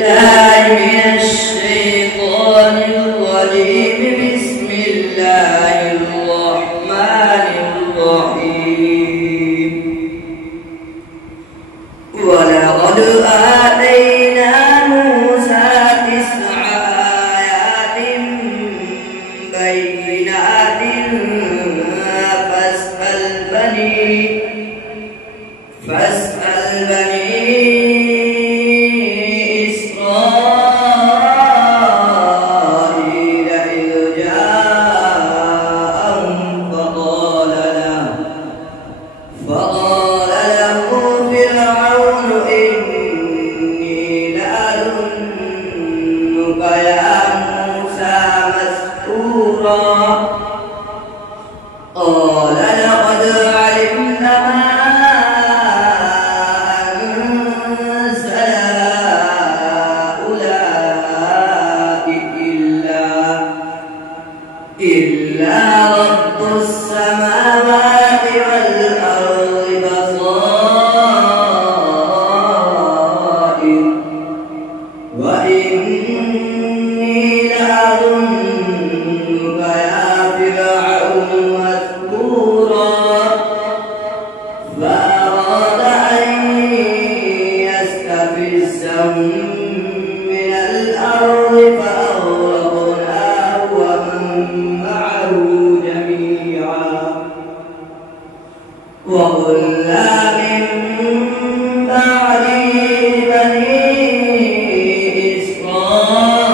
بالله من الشيطان الرجيم. بسم الله الرحمن الرحيم. ولقد آتينا موسى 9 آيات بينات فاسأل بني إسرائيل إذ جاءهم فقال له فرعون إني لأظنك يا موسى مسحورا. قال لقد علمت ما إلا رب السماوات والأرض بصائر وإني لأظنك يا فرعون مسحورا. فأراد أن يستفزهم من الأرض فأغرقناه ومن معه جميعا. وقلنا من بعده بني إسرائيل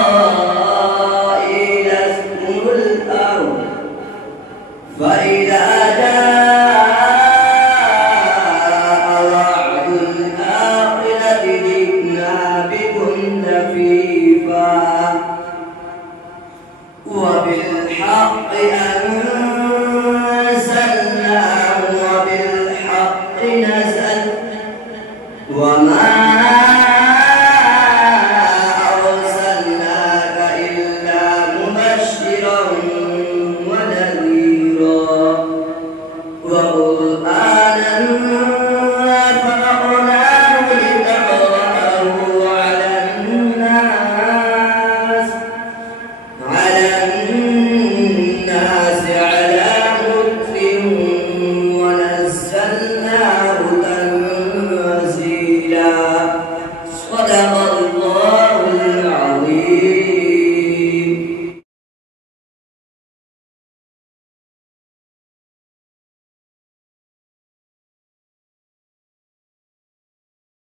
اسكنوا الأرض فإذا جاء وعد الآخرة جئنا بكم لفيفا وبالحق